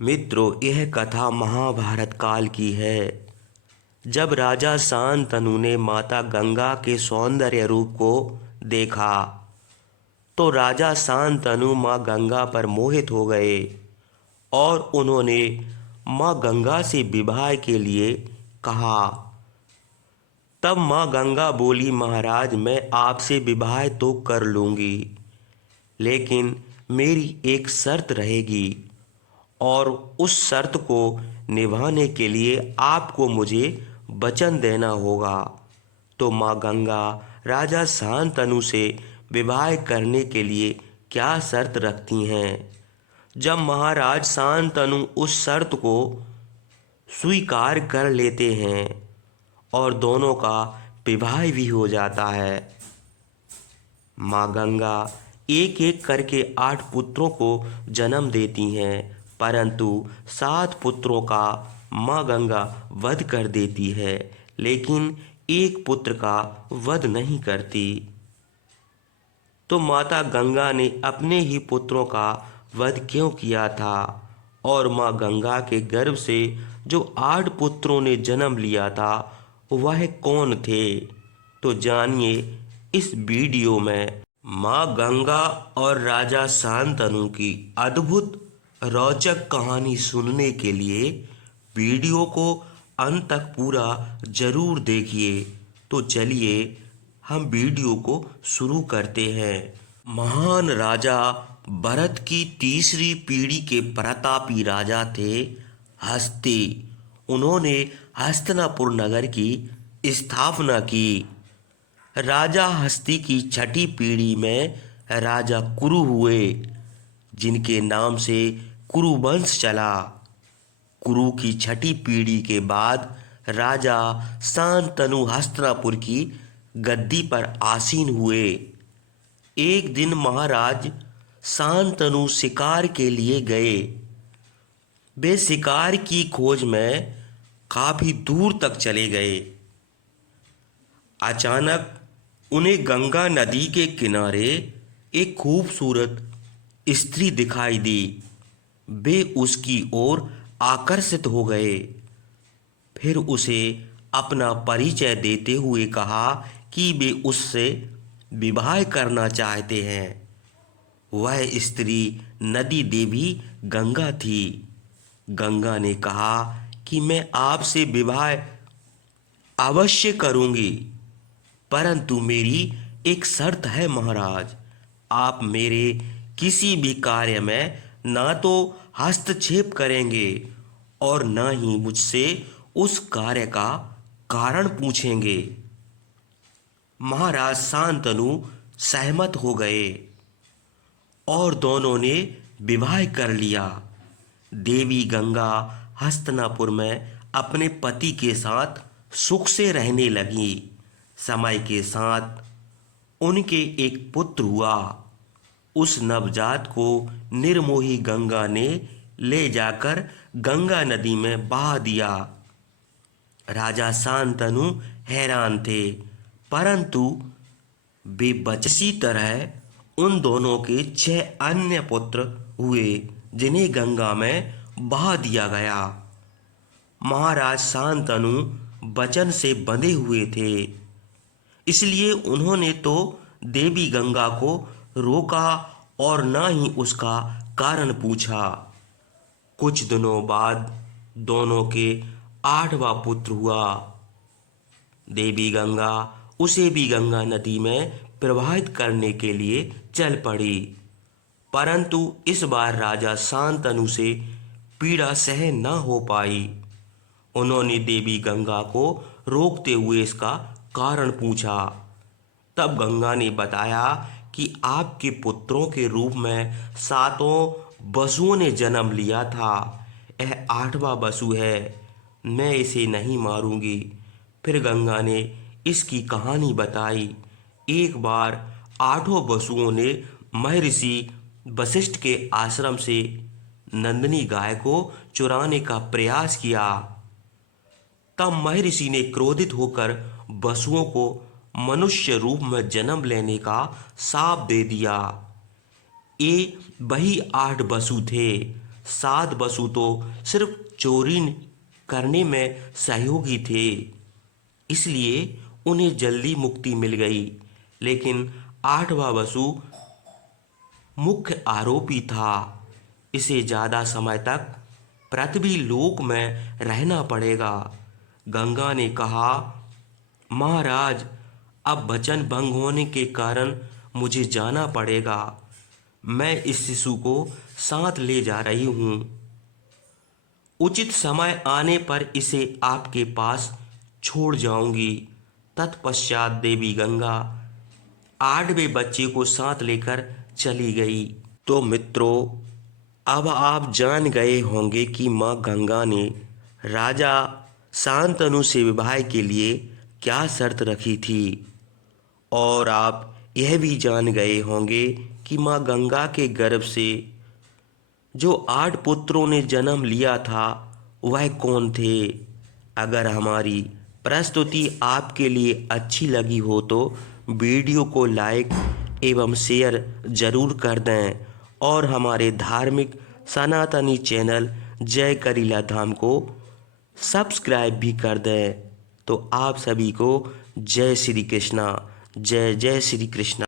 मित्रों, यह कथा महाभारत काल की है। जब राजा शांतनु ने माता गंगा के सौंदर्य रूप को देखा तो राजा शांतनु माँ गंगा पर मोहित हो गए और उन्होंने माँ गंगा से विवाह के लिए कहा। तब माँ गंगा बोली, महाराज, मैं आपसे विवाह तो कर लूँगी, लेकिन मेरी एक शर्त रहेगी और उस शर्त को निभाने के लिए आपको मुझे वचन देना होगा। तो माँ गंगा राजा शांतनु से विवाह करने के लिए क्या शर्त रखती हैं। जब महाराज शांतनु उस शर्त को स्वीकार कर लेते हैं और दोनों का विवाह भी हो जाता है। माँ गंगा एक एक करके 8 पुत्रों को जन्म देती हैं, परंतु 7 पुत्रों का माँ गंगा वध कर देती है, लेकिन एक पुत्र का वध नहीं करती। तो माता गंगा ने अपने ही पुत्रों का वध क्यों किया था और माँ गंगा के गर्भ से जो 8 पुत्रों ने जन्म लिया था वह कौन थे, तो जानिए इस वीडियो में। माँ गंगा और राजा शांतनु की अद्भुत रोचक कहानी सुनने के लिए वीडियो को अंत तक पूरा जरूर देखिए। तो चलिए हम वीडियो को शुरू करते हैं। महान राजा भरत की तीसरी पीढ़ी के प्रतापी राजा थे हस्ती। उन्होंने हस्तिनापुर नगर की स्थापना की। राजा हस्ती की छठी पीढ़ी में राजा कुरु हुए, जिनके नाम से कुरुवंश चला। कुरु की छठी पीढ़ी के बाद राजा शांतनु हस्तिनापुर की गद्दी पर आसीन हुए। एक दिन महाराज शांतनु शिकार के लिए गए। वे शिकार की खोज में काफी दूर तक चले गए। अचानक उन्हें गंगा नदी के किनारे एक खूबसूरत स्त्री दिखाई दी। वे उसकी ओर आकर्षित हो गए। फिर उसे अपना परिचय देते हुए कहा कि वे उससे विवाह करना चाहते हैं। वह स्त्री नदी देवी गंगा थी। गंगा ने कहा कि मैं आपसे विवाह अवश्य करूंगी, परंतु मेरी एक शर्त है महाराज। आप मेरे किसी भी कार्य में ना तो हस्तक्षेप करेंगे और ना ही मुझसे उस कार्य का कारण पूछेंगे। महाराज शांतनु सहमत हो गए और दोनों ने विवाह कर लिया। देवी गंगा हस्तिनापुर में अपने पति के साथ सुख से रहने लगी। समय के साथ उनके एक पुत्र हुआ। उस नवजात को निर्मोही गंगा ने ले जाकर गंगा नदी में बहा दिया। राजा शांतनु हैरान थे, परंतु वे इसी तरह उन दोनों के 6 अन्य पुत्र हुए, जिन्हें गंगा में बहा दिया गया। महाराज शांतनु वचन से बंधे हुए थे, इसलिए उन्होंने तो देवी गंगा को रोका और ना ही उसका कारण पूछा। कुछ दिनों बाद दोनों के 8वां पुत्र हुआ। देवी गंगा उसे भी गंगा नदी में प्रवाहित करने के लिए चल पड़ी, परंतु इस बार राजा शांतनु से पीड़ा सहन न हो पाई। उन्होंने देवी गंगा को रोकते हुए इसका कारण पूछा। तब गंगा ने बताया कि आपके पुत्रों के रूप में 7 वसुओं ने जन्म लिया था। यह 8वां वसु है, मैं इसे नहीं मारूंगी। फिर गंगा ने इसकी कहानी बताई। एक बार 8 वसुओं ने महर्षि वशिष्ठ के आश्रम से नंदिनी गाय को चुराने का प्रयास किया। तब महर्षि ने क्रोधित होकर वसुओं को मनुष्य रूप में जन्म लेने का शाप दे दिया। ये वही 8 वसु थे। 7 बसु तो सिर्फ चोरी करने में सहयोगी थे, इसलिए उन्हें जल्दी मुक्ति मिल गई। लेकिन 8वां बसु मुख्य आरोपी था। इसे ज़्यादा समय तक पृथ्वी लोक में रहना पड़ेगा। गंगा ने कहा, महाराज, अब वचन भंग होने के कारण मुझे जाना पड़ेगा। मैं इस शिशु को साथ ले जा रही हूँ। उचित समय आने पर इसे आपके पास छोड़ जाऊंगी। तत्पश्चात देवी गंगा 8वें बच्चे को साथ लेकर चली गई। तो मित्रों, अब आप जान गए होंगे कि माँ गंगा ने राजा शांतनु से विवाह के लिए क्या शर्त रखी थी। और आप यह भी जान गए होंगे कि माँ गंगा के गर्भ से जो 8 पुत्रों ने जन्म लिया था वह कौन थे। अगर हमारी प्रस्तुति आपके लिए अच्छी लगी हो तो वीडियो को लाइक एवं शेयर जरूर कर दें और हमारे धार्मिक सनातनी चैनल जय करीला धाम को सब्सक्राइब भी कर दें। तो आप सभी को जय श्री कृष्णा, जय जय श्री कृष्णा।